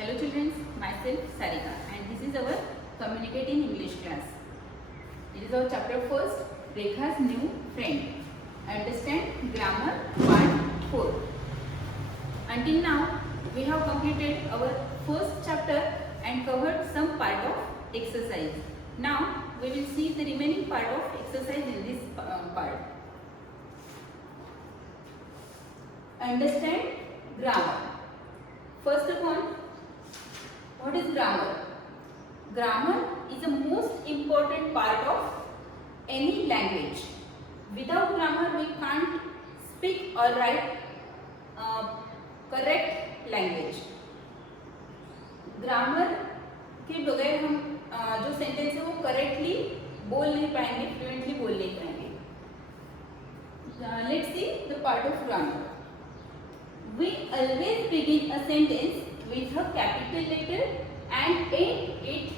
Hello children, myself Sarika and this is our Communicating English class. It is our chapter first, Rekha's new friend. Understand grammar part 4. Until now, we have completed our first chapter and covered some part of exercise. Now, we will see the remaining part of exercise in this part. Understand grammar. First of all, what is grammar? Grammar is the most important part of any language. Without grammar, we can't speak or write correct language. Grammar के बगैर हम जो sentence है वो correctly बोल नहीं पाएंगे, fluently बोल नहीं पाएंगे. Let's see the part of grammar. We always begin a sentence with a capital letter and end it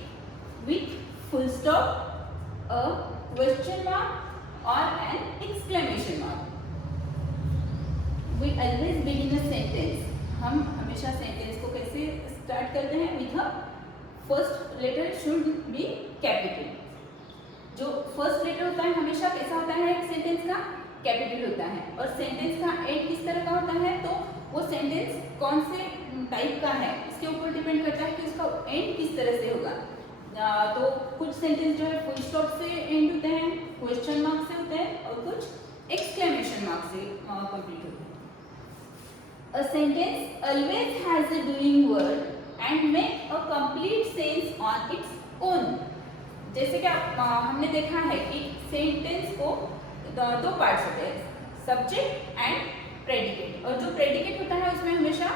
with full stop, a question mark or an exclamation mark. We always begin a sentence. हम हमेशा sentence को कैसे start करते हैं? With a first letter should be capital. जो first letter होता है हमेशा कैसा होता है? सेंटेंस का कैपिटल होता है. और सेंटेंस का एंड किस तरह का होता है? तो वो सेंटेंस कौन से टाइप का है इसके ऊपर डिपेंड करता है कि उसका एंड किस तरह से होगा. तो कुछ सेंटेंस जो है फुल स्टॉप से एंड होते हैं, क्वेश्चन मार्क से होते हैं और कुछ एक्सक्लेमेशन मार्क से कंप्लीट होते हैं. A sentence always has a doing word and make a complete sense on its own. जैसे कि हमने देखा है कि सेंटेंस को दो पार्ट्स होते हैं, सब्जेक्ट एंड प्रेडिकेट. और जो प्रेडिकेट होता है उसमें हमेशा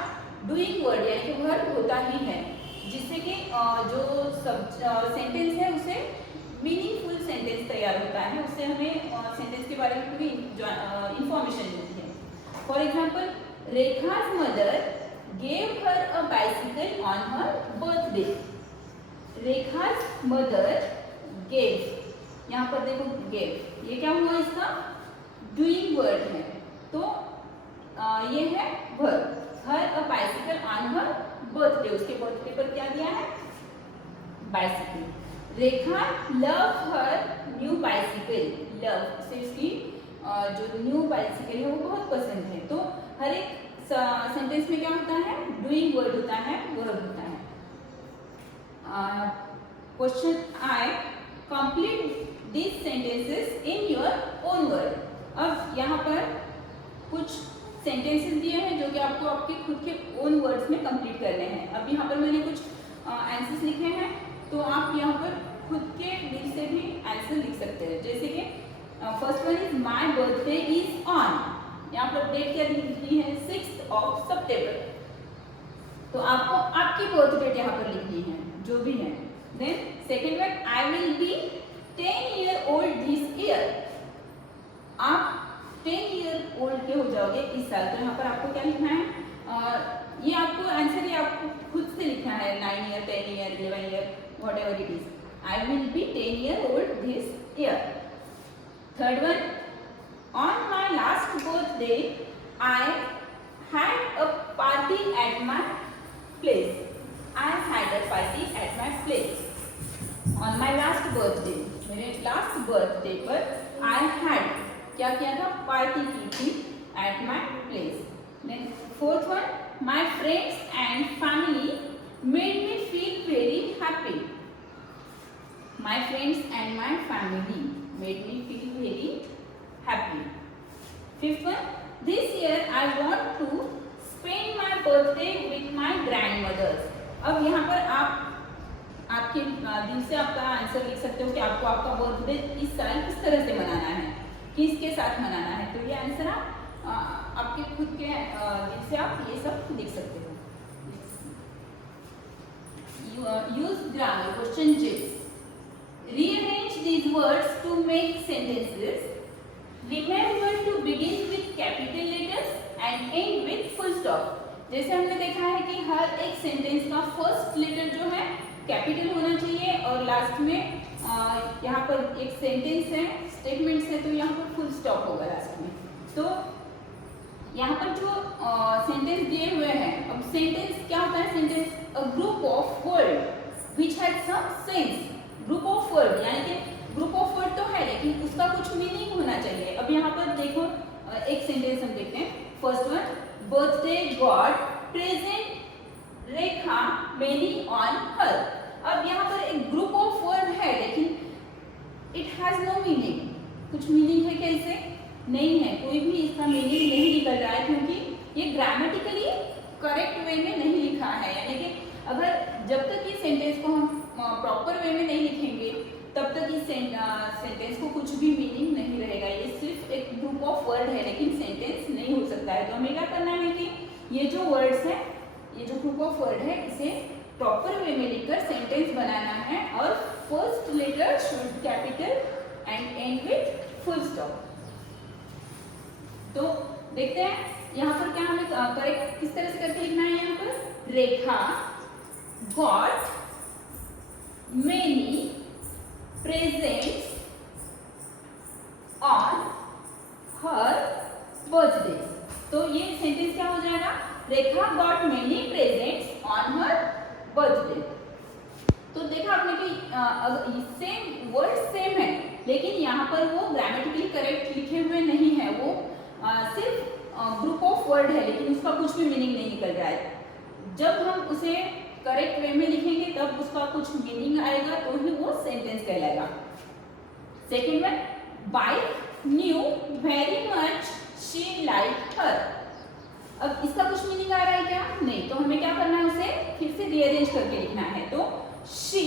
डूइंग वर्ड यानी कि वर्ब होता ही है, जिससे कि जो सेंटेंस है उसे मीनिंगफुल सेंटेंस तैयार होता है, उससे हमें सेंटेंस के बारे में पूरी इंफॉर्मेशन मिलती है. For example, Rekha's mother gave her a bicycle on her birthday. Rekha's mother gave, यहाँ पर देखो gave, ये क्या हुआ? इसका doing word है, तो ये है verb. Her a bicycle on her birthday, उसके बर्थडे पर क्या दिया है? Bicycle. Rekha loved her new bicycle. Love से इसकी जो न्यू बाइसिकल है वो बहुत पसंद है. तो हर एक सेंटेंस में क्या होता है? डूइंग वर्ड होता है, वर्ब होता है. Question I, complete this sentences in your own word. अब यहाँ पर कुछ सेंटेंसेस दिए हैं जो कि आपको आपके खुद के ओन वर्ड्स में कंप्लीट करने हैं. अब यहाँ पर मैंने कुछ आंसर्स लिखे हैं, तो आप यहाँ पर खुद के दिल से भी आंसर लिख सकते हैं. जैसे कि first one is my birthday is on. यहाँ पर डेट क्या लिखी है? 6 सितंबर. तो आपको आपकी बर्थ डेट यहाँ पर लिखनी है जो भी है. Then second one, I will be 10 year old this year. आप 10 ईयर ओल्ड के हो जाओगे इस साल. तो यहाँ पर आपको क्या लिखना है? ये आपको आंसर ये आपको खुद से लिखना है. 9 year, 10 year, 11 year, what ever it is. I will be 10 year old this year. Third one, on my last birthday, I had a party at my place. I had a party at my place. On my last birthday, मेरे last birthday पर I had क्या किया था? Party की थी at my place. Then fourth one, my friends and family made me feel very happy. My friends and my family made me feel very happy. Fifth one, this year I want to spend my birthday with my grandmothers. अब यहाँ पर आप आपके दिल से आपका answer लिख सकते हो कि आपको आपका बर्थडे इस साल किस तरह से मनाना है, किसके साथ मनाना है. तो ये आंसर आप आपके खुद के दिल से आप ये सब लिख सकते हो. Use grammar. Question J. Rearrange these words to make sentences. Remember to begin with capital letters and end with full stop. जैसे हमने देखा है कि हर एक सेंटेंस का फर्स्ट लेटर जो है कैपिटल होना चाहिए और लास्ट में यहाँ पर एक सेंटेंस है, स्टेटमेंट्स है, तो यहाँ पर फुल स्टॉप होगा लास्ट में. तो यहाँ पर जो सेंटेंस दिए हुए हैं, अब सेंटेंस क्या होता है? Sentence a group of word which has some sense. Group of word यानी कि ग्रुप ऑफ वर्ड तो है लेकिन उसका कुछ मीनिंग होना चाहिए। अब यहाँ पर देखो एक सेंटेंस हम देखते हैं। First one, birthday got present Rekha many on her. अब यहाँ पर एक ग्रुप ऑफ वर्ड है लेकिन इट हैज नो मीनिंग। कुछ मीनिंग है क्या इसे? नहीं है, कोई भी इसका मीनिंग नहीं निकल रहा है क्योंकि ये ग्रामेटिकली करेक्ट वे में नहीं लिखा है। यानी कि अगर जब तक इस सेंटेंस को हम प्रॉपर वे में नहीं लिखेंगे तब तक इस सेंटेंस को कुछ भी मीनिंग नहीं रहेगा। ये सिर्फ एक ग्रुप ऑफ वर्ड है लेकिन सेंटेंस नहीं हो सकता है। तो हमें क्या करना है कि ये जो वर्ड्स हैं, ये जो ग्रुप ऑफ वर्ड है, इसे प्रॉपर वे में लिखकर सेंटेंस बनाना है और first letter should capital and end with full stop. तो देखते हैं यहाँ पर क्या हमें करेक्ट किस तरह से करके लिखना है। यहाँ पर Rekha got many presents on her birthday. तो ये सेंटेंस क्या हो जाएगा? Rekha got many presents on her birthday. तो देखा आपने कि सेम वर्ड सेम है लेकिन यहाँ पर वो ग्रामेटिकली करेक्ट लिखे हुए नहीं है। वो सिर्फ ग्रुप ऑफ वर्ड है लेकिन उसका कुछ भी मीनिंग नहीं निकल रहा है। जब हम उसे करेक्ट वे में लिखेंगे तब उसका कुछ मीनिंग आएगा तो ही वो सेंटेंस कहलाएगा। Second one, bike new very much she like her. अब इसका कुछ मीनिंग आ रहा है क्या? नहीं। तो हमें क्या करना है? उसे फिर से रीअरेंज करके लिखना है। तो she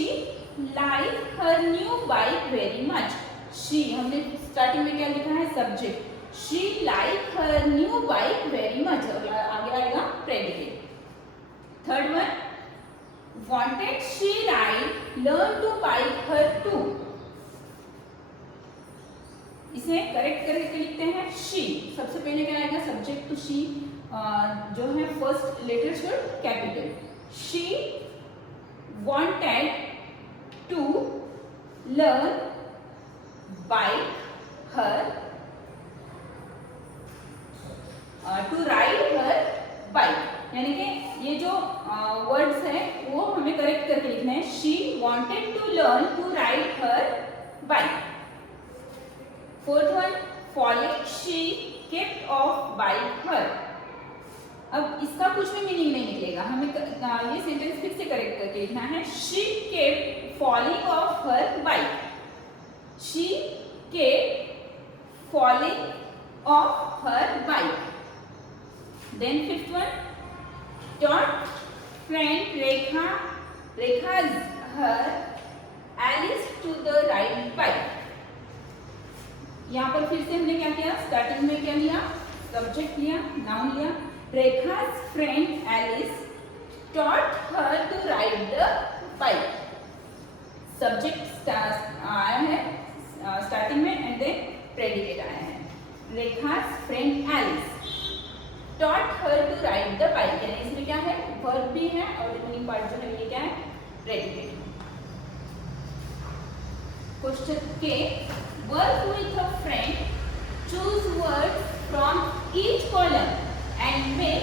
like her new bike very much. She हमने स्टार्टिंग में क्या लिखा है? Subject. She like her new bike very much. आगे आएगा predicate. Third one, wanted she right learn to bike her too। इसे करेक्ट करके लिखते हैं she। सबसे पहले क्या आएगा? सब्जेक्ट। तो she जो है first letter should capital. she wanted to learn bike her to ride her bike। यानी कि ये जो वर्ड्स है वो हमें करेक्ट करके लिखना है। She wanted to learn to ride her bike. Fourth one, falling she kept off bike her. अब इसका कुछ भी मीनिंग नहीं निकलेगा। हमें ये सेंटेंस फिर से करेक्ट करके लिखना है। She kept falling off her bike. She kept falling off her bike. Then fifth one, dot friend Rekha's her Alice to the ride bike। यहाँ पर फिर से हमने क्या किया? स्टार्टिंग में क्या लिया? सब्जेक्ट लिया, नाउन लिया। Rekha's friend Alice taught her to ride the bike। Subject आया है स्टार्टिंग में एंड देन प्रेडिकेट आया है। Rekha's friend Alice taught her to ride the bike। यानी इसमें क्या है? वर्ब भी है और रिमेनिंग पार्ट जो है ये क्या है? प्रेडिकेट। क्वेश्चन के, work with a friend, choose words from each column and make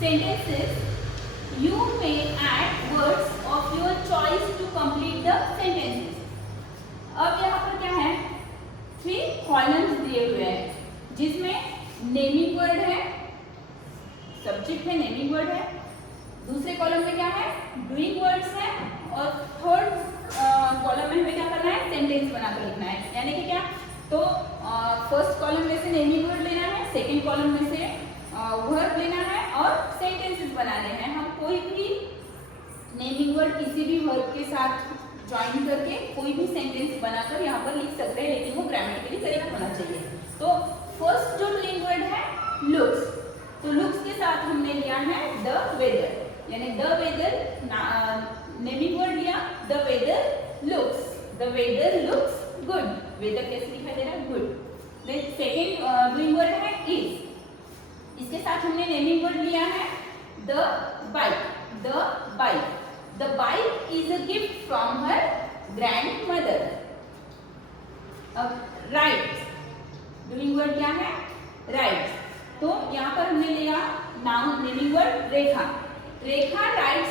sentences. You may add words of your choice to complete the sentences. अब यहाँ पर क्या है? 3 कॉलम्स दिए हुए हैं जिसमें नेमिंग वर्ड है, सब्जेक्ट है, नेमिंग वर्ड है। दूसरे कॉलम में क्या है? डूइंग वर्ड्स है और थर्ड कॉलम में हमें क्या करना है? सेंटेंस बनाकर लिखना है। यानी कि क्या? तो फर्स्ट कॉलम में से नेमिंग वर्ड लेना है, सेकंड कॉलम में से वर्ब लेना है और सेंटेंसेस बनाने हैं। हम कोई भी नेमिंग वर्ड किसी भी वर्ब के साथ ज्वाइन करके कोई भी सेंटेंस बनाकर यहाँ पर लिख सकते हैं लेकिन वो ग्रामेटिकली करेक्ट होना चाहिए। तो फर्स्ट जो डूइंग वर्ड है लुक्स। तो लुक्स के साथ हमने लिया है द वेदर। यानी द वेदर नेमिंग वर्ड लिया, the weather looks. The weather looks good. Weather कैसे दिखाई दे रहा है? Good. Then second doing word है इज। इसके साथ हमने नेमिंग वर्ड लिया है the bike. The bike. The bike is a gift from her grandmother. अब राइट, डूइंग वर्ड क्या है? राइट। तो यहाँ पर हमने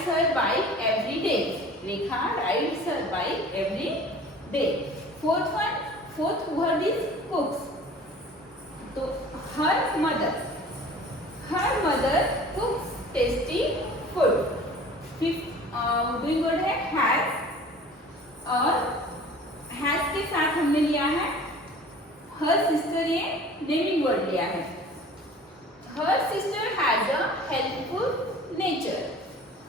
rides her bike every day. Rekha rides her bike every day. Fourth word is cooks. तो her mother cooks tasty food. Fifth doing word है has, और has के साथ हमने लिया है her sister, ये नेमिंग वर्ड लिया है. Her sister has a helpful nature.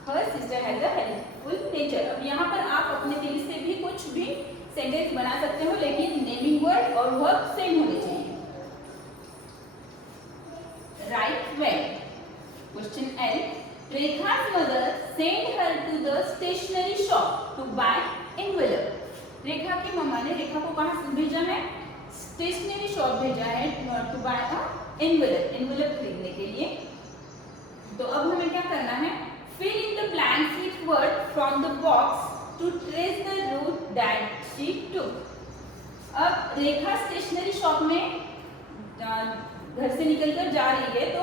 Her sister has a helpful nature. अब यहाँ पर आप अपने दिल से भी कुछ भी सेंटेंस बना सकते हो, लेकिन नेमिंग वर्ड और वर्ब सेम होने चाहिए. Right well. Question L. Rekha's mother sent her to the stationery shop to buy envelope. रेखा की मम्मा ने रेखा को कहाँ से भेजा है? स्टेशनरी शॉप भेजा है टू बाय अ एनवेलप खरीदने के लिए. तो अब हमें क्या करना है? Fill in the blanks with word from the box to trace the route that she took. अब रेखा स्टेशनरी शॉप में घर से निकलकर जा रही है, तो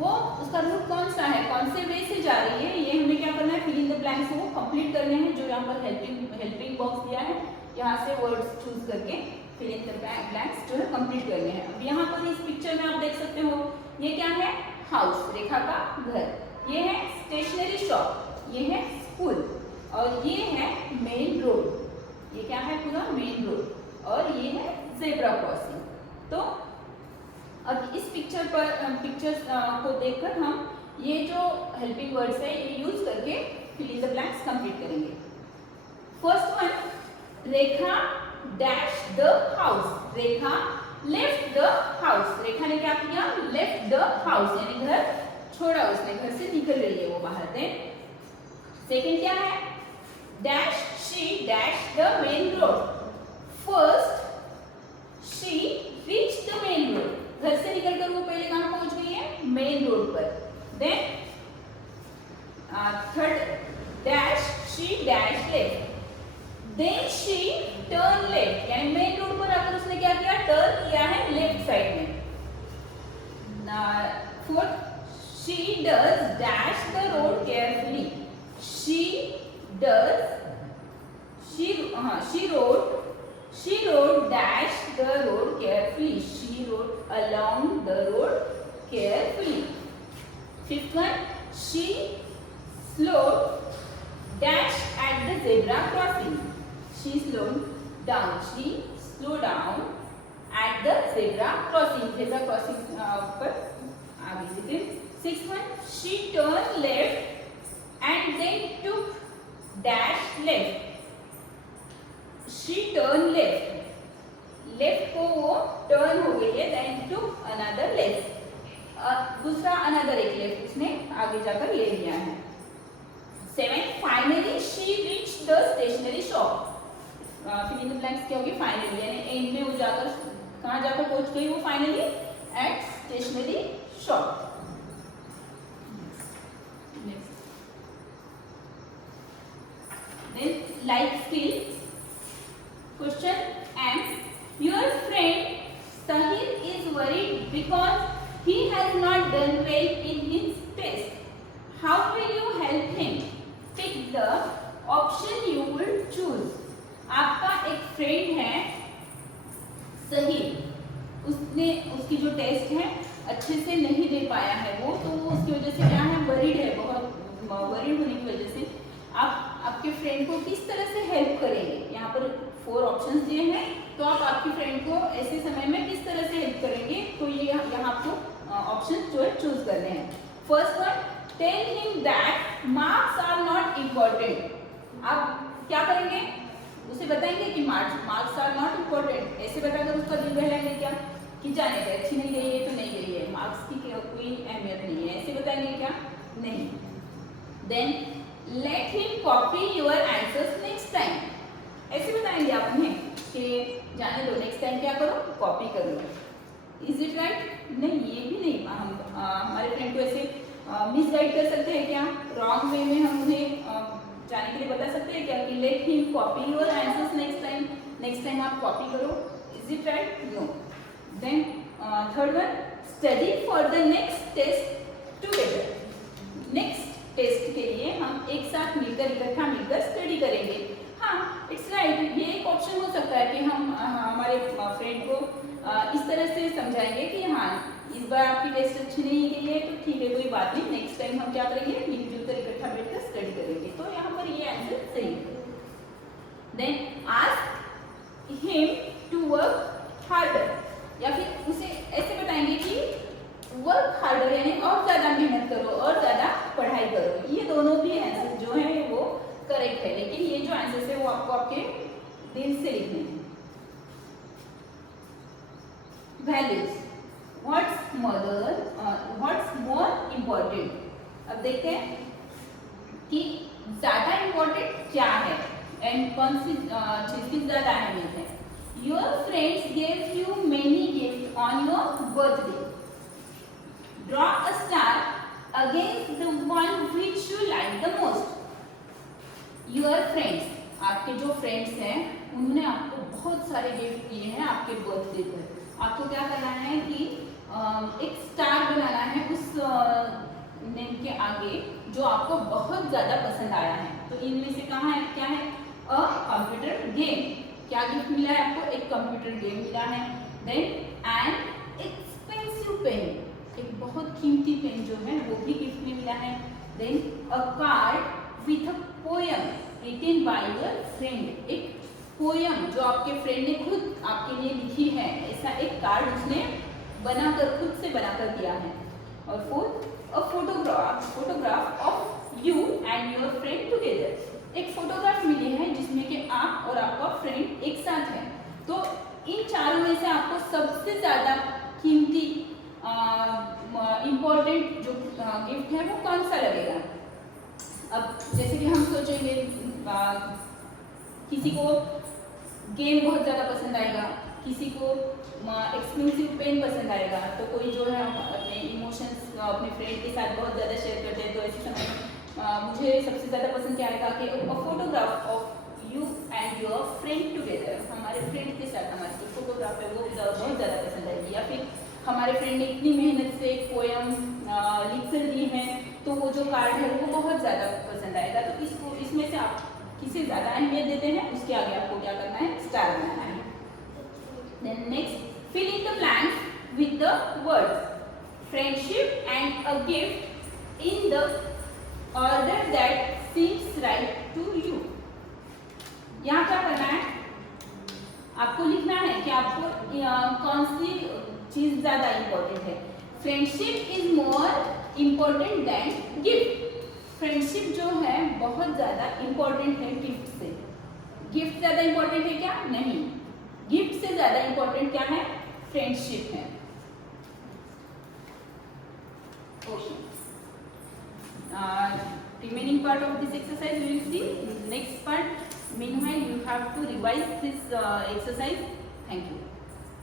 वो उसका रूट कौन सा है, कौन से वे से जा रही है, ये हमें क्या करना है? फिल इन द ब्लैंक्स वो कंप्लीट करने हैं. जो यहाँ पर हेल्पिंग बॉक्स दिया है, यहाँ से वर्ड्स चूज करके फिल इन द ब्लैंक्स जो है कंप्लीट करने हैं. अब यहाँ पर इस पिक्चर में आप देख सकते हो, ये क्या है? हाउस, रेखा का घर. ये है स्टेशनरी शॉप, ये है स्कूल, और ये है मेन रोड. ये क्या है? पूरा मेन रोड. और ये है ज़ेब्रा क्रॉसिंग. तो अब इस पिक्चर्स को देखकर हम ये जो हेल्पिंग वर्ड्स है ये यूज करके fill in the blanks complete करेंगे. First one, Rekha dash the house. Rekha left the house. Rekha ने क्या किया? लेफ्ट द हाउस, यानी घर छोड़ा उसने, घर से निकल रही है वो बाहर से. सेकंड क्या है? Dash she dash the main road. First she reach the main road. घर से निकलकर वो पहले कहाँ पहुंच गई है? मेन रोड पर. Then third, dash she dash left. Then she turn left, यानी मेन रोड पर आकर उसने क्या किया? टर्न किया है लेफ्ट साइड में. Fourth, she does dash the road carefully. She rode dash the road carefully. She rode along the road carefully. Fifth one, she slowed dash at the zebra crossing. She slowed down. She slowed down at the zebra crossing. Zebra crossing पर आ गई थी. Sixth one, she turned left and then took dash left. She turned left. Left को वो turn हो गई है. Then took another left. दूसरा another एक लेफ्ट उसने आगे जाकर ले लिया है. Seven, finally she reach the stationery shop. Fill in the blanks क्या होगी? फाइनली, यानी एंड में वो जाकर कहाँ जाकर पहुंच गई वो? Finally at stationery shop. Then life skill. Question M. Your friend Sahil is worried because he has not done well in his test. How will you help him? Pick the option you will choose. आपका एक friend है साहिल, उसकी जो test है अच्छे से नहीं दे पाया है वो, तो उसकी वजह से क्या है? वरीड है, बहुत वरीड होने की वजह से आप आपके फ्रेंड को किस तरह से हेल्प करेंगे? यहाँ पर 4 ऑप्शंस दिए हैं, तो आप आपकी फ्रेंड को ऐसे समय में किस तरह से हेल्प करेंगे? तो ये यहाँ आपको ऑप्शन जो है चूज करने हैं. First one, tell him that marks are not important. आप क्या करेंगे? उसे बताएंगे कि मार्क्स आर नॉट इम्पोर्टेंट. ऐसे बताकर उसका दिल बहलाएंगे क्या? कि जाने का, अच्छी नहीं गई है तो नहीं गई है, मार्क्स की कोई अहमियत नहीं है, ऐसे बताएंगे क्या? नहीं. Then let him copy your answers next time. ऐसे बताएंगे आप उन्हें कि जाने दो, नेक्स्ट टाइम क्या करो? कॉपी करो. Is it right? नहीं, ये भी नहीं. हम हमारे फ्रेंड को ऐसे मिसगाइड कर सकते हैं क्या? रॉन्ग वे में हम उन्हें जाने के लिए बता सकते हैं क्या कि let him copy your answers next time आप कॉपी करो. Is it right? No. Then third one, study for the next test together. Next test के लिए हम एक साथ मिलकर इकट्ठा मिलकर स्टडी करेंगे। हाँ, इट्स राइट, ये एक ऑप्शन हो सकता है कि हम हमारे फ्रेंड को इस तरह से समझाएंगे कि हाँ, इस बार आपकी टेस्ट अच्छी नहीं गई है तो ठीक है, कोई बात नहीं, नेक्स्ट टाइम हम क्या करेंगे, मिलजुल कर इकट्ठा बैठकर स्टडी करेंगे। तो यहाँ पर ये आंसर सही है। Then ask him to work harder, या फिर उसे ऐसे बताएंगे कि वर्क हार्डर यानी और ज़्यादा मेहनत करो और ज़्यादा पढ़ाई करो। ये दोनों भी आंसर जो है वो करेक्ट है, लेकिन ये जो आंसर है वो आपको आपके दिल से लिखने हैं। Values, what's more important. अब देखते हैं कि ज़्यादा इम्पोर्टेंट क्या है एंड कौन सी चीज़ की ज़्यादा अहमियत है। Your friends gave you many gift on your birthday. Draw a star against the one which you like the most. Your friends, आपके जो फ्रेंड्स हैं उन्होंने आपको बहुत सारे गिफ्ट दिए हैं आपके बर्थडे पर। आपको क्या करना है कि एक स्टार बनाना है उस नेम के आगे जो आपको बहुत ज़्यादा पसंद आया है। तो इनमें से कहाँ है, क्या है, अ कंप्यूटर गेम। क्या गिफ्ट मिला है आपको, एक कंप्यूटर गेम मिला है। देन एन एक्सपेंसिव पेन, एक बहुत कीमती पेन जो है वो भी गिफ्ट में मिला है। Then a card with a poem written by your friend, एक पोयम जो आपके फ्रेंड ने खुद आपके लिए लिखी है, ऐसा एक कार्ड उसने बनाकर खुद से बनाकर दिया है। और fourth, a photograph of you and your friend together, एक फोटोग्राफ मिली है जिसमें कि आप और आपका फ्रेंड एक साथ है। तो इन चारों में से आपको सबसे ज़्यादा कीमती इम्पोर्टेंट जो गिफ्ट है वो कौन सा लगेगा। अब जैसे कि हम सोचेंगे किसी को गेम बहुत ज़्यादा पसंद आएगा, किसी को एक्सक्लूसिव पेन पसंद आएगा, तो कोई जो है अपने इमोशंस अपने फ्रेंड के साथ बहुत ज़्यादा शेयर करते हैं। तो ऐसे समय मुझे सबसे ज़्यादा पसंद क्या आएगा कि a photograph of you and your friend together, हमारे फ्रेंड के साथ हमारी जो फोटोग्राफ है वो बहुत ज़्यादा पसंद आएगी। या फिर हमारे फ्रेंड ने इतनी मेहनत से एक पोयम लिख कर दी है तो वो जो कार्ड है वो बहुत ज़्यादा पसंद आएगा। तो इसको इसमें से आप किसे ज़्यादा अहमियत देते हैं उसके आगे आपको क्या करना है, स्टार बनाना है। Then next, fill in the blanks with the words friendship and a gift in the order that seems right to you. यहाँ क्या करना है, आपको लिखना है कि आपको कौन सी चीज ज्यादा इंपॉर्टेंट है। Friendship is more important then gift, friendship जो है बहुत ज्यादा इंपॉर्टेंट है गिफ्ट से। गिफ्ट ज्यादा इंपॉर्टेंट है क्या, नहीं, गिफ्ट से ज्यादा इंपॉर्टेंट क्या है, फ्रेंडशिप है। Okay, remaining part of this exercise we will see next part. Meanwhile you have to revise this exercise. Thank you.